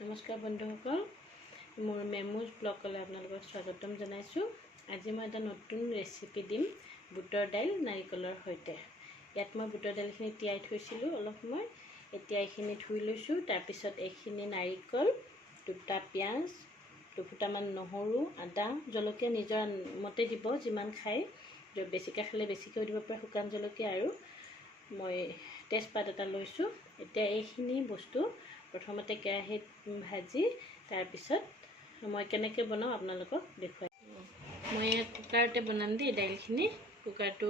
নমস্কাৰ বন্ধুসকল, মোৰ মেমুজ ব্লগলৈ আপোনালোকক স্বাগতম জনাইছোঁ। আজি মই এটা নতুন ৰেচিপি দিম বুটৰ দাইল নাৰিকলৰ সৈতে। ইয়াত মই বুটৰ দাইলখিনি তিয়াই থৈছিলোঁ অলপ সময়। এতিয়া এইখিনি ধুই লৈছোঁ। তাৰপিছত এইখিনি নাৰিকল, দুটা পিঁয়াজ, দুফুটামান নহৰু, আদা, জলকীয়া নিজৰ মতে দিব, যিমান খায়। বেছিকৈ খালে বেছিকৈও দিব পাৰে, শুকান জলকীয়া, আৰু মই তেজপাত এটা লৈছোঁ। এতিয়া এইখিনি বস্তু প্ৰথমতে কেৰাহীত ভাজি তাৰপিছত মই কেনেকৈ বনাওঁ আপোনালোকক দেখুৱাই। মই কুকাৰতে বনাম দেই দাইলখিনি। কুকাৰটো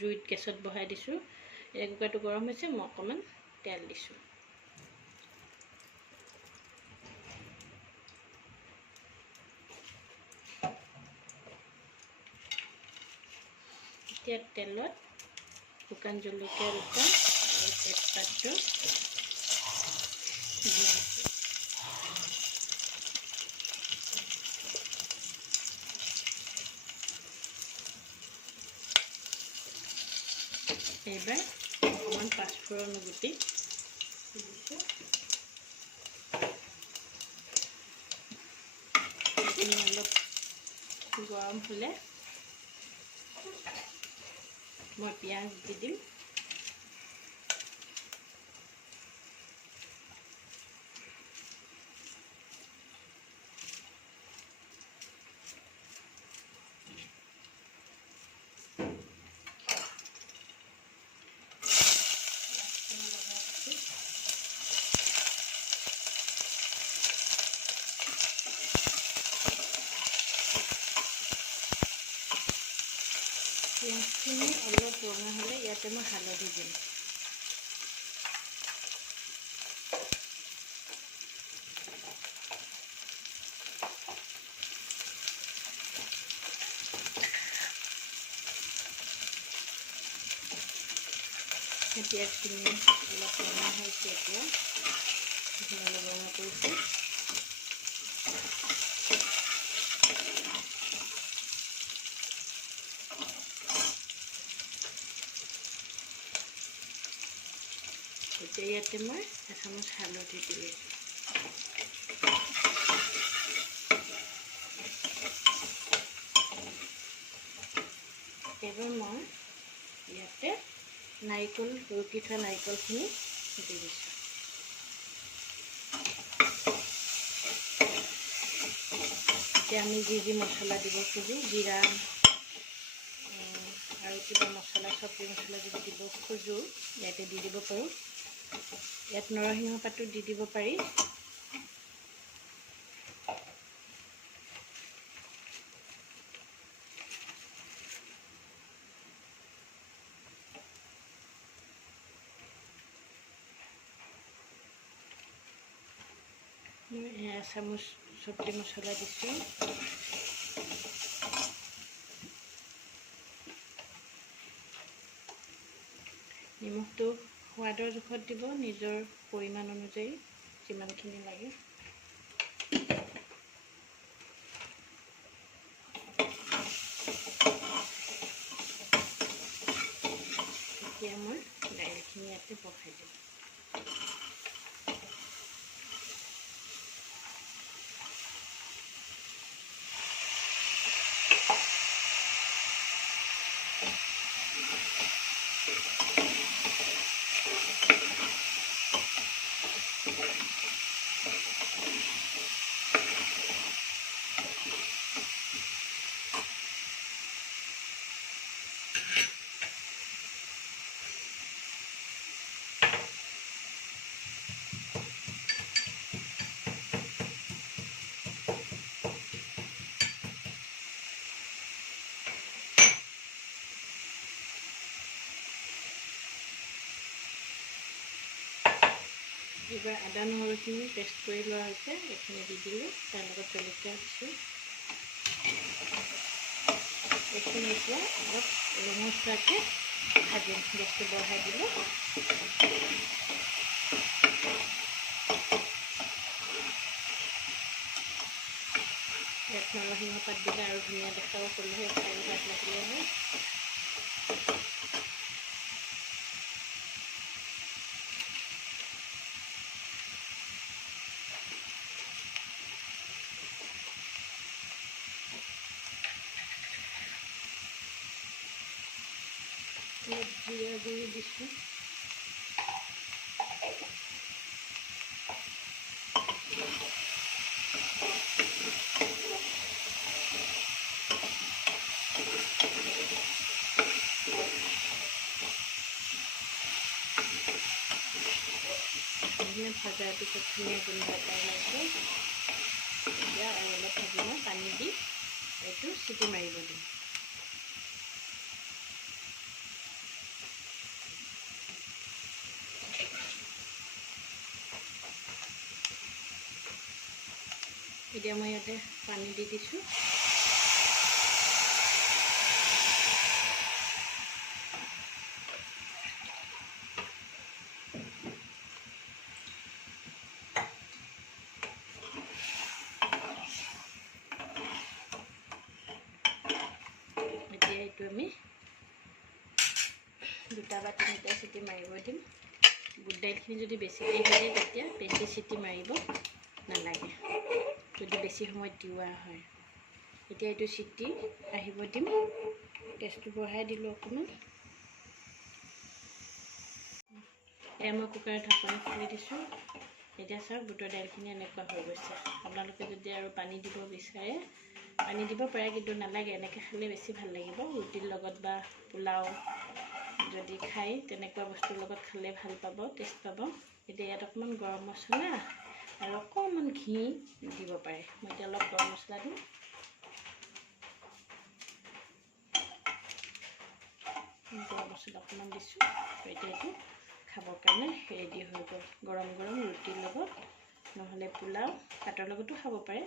জুইত গেছত বহাই দিছোঁ। এতিয়া কুকাৰটো গৰম হৈছে, মই অকণমান তেল দিছোঁ। এতিয়া তেলত শুকান জলকীয়া দুটা আৰু তেজপাতটো দি দিছোঁ। এইবাৰ অকণমান পাঁচফোৰণ গুটি দিছোঁ। এইখিনি অলপ গৰম হ'লে মই পিঁয়াজ দি দিম। পিঁয়াজখিনি অলপ ৰঙা হ'লে ইয়াতে মই হালধি দিম। পিঁয়াজখিনি অলপ ৰঙা হৈছে, এতিয়া সেইখিনি অলপ ৰঙা কৰিছোঁ। এতিয়া ইয়াতে মই এচামুচ হালধি দিলোঁ। এইবাৰ মই ইয়াতে নাৰিকল, ৰুকি থোৱা নাৰিকলখিনি দি দিছোঁ। এতিয়া আমি যি মছলা দিব খোজোঁ, জিৰা আৰু কিবা মছলা, চব্জি মছলা যদি দিব খোজোঁ ইয়াতে দি দিব পাৰোঁ। ইয়াত নৰসিংহ পাতো দি দিব পাৰি। মই এচামুচ চব্জি মছলা দিছোঁ। নিমখটো সোৱাদৰ জোখত দিব, নিজৰ পৰিমাণ অনুযায়ী যিমানখিনি লাগে। এতিয়া মই দাইলখিনি ইয়াতে বহাই দিম। এইবাৰ আদা নহৰুখিনি পেষ্ট কৰি লোৱা হৈছে, এইখিনি দি দিলোঁ। তাৰ লগত জলকীয়া দিছোঁ। এইখিনি এতিয়া অলপ ৰঙচুৱাকৈ ভাজিম। গেছটো বঢ়াই দিলোঁ। ইয়াত নৰসিংহ পাত দিলে আৰু ধুনীয়া দেখাব, হ'লেহে খাই ভাত লাগিলে হয়। জিৰা গুড়ি দিছোঁ। ভাজাৰ পিছত ধুনীয়া গোন্ধ এটা ওলাইছে। এতিয়া আৰু অলপ ভাজি মই পানী দি এইটো চিটি মাৰিব দিম। এতিয়া মই ইয়াতে পানী দি দিছোঁ। এইটো আমি 2টা বা 3টা চিটি মাৰিব দিম। বুট দাইলখিনি যদি বেছিকৈ হৈ যায় তেতিয়া বেছি চিটি মাৰিব নালাগে, যদি বেছি সময় তিওৱা হয়। এতিয়া এইটো চিটি আহিব দিম। গেছটো বঢ়াই দিলোঁ অকণমান। এয়া মই কুকাৰৰ ঢাকনি খুলি দিছোঁ। এতিয়া চাওক বুটৰ দাইলখিনি এনেকুৱা হৈ গৈছে। আপোনালোকে যদি আৰু পানী দিব বিচাৰে পানী দিব পাৰে, কিন্তু নালাগে। এনেকৈ খালে বেছি ভাল লাগিব। ৰুটিৰ লগত বা পোলাও যদি খায় তেনেকুৱা বস্তুৰ লগত খালে ভাল পাব, টেষ্ট পাব। এতিয়া ইয়াত অকণমান গৰম মছলা আৰু অকণমান ঘি দিব পাৰে। মই এতিয়া অলপ গৰম মছলা দিম। গৰম মছলা অকণমান দিছোঁ। এতিয়া এইটো খাবৰ কাৰণে ৰেডি হৈ গ'ল। গৰম গৰম ৰুটিৰ লগত, নহ'লে পোলাও ভাতৰ লগতো খাব পাৰে।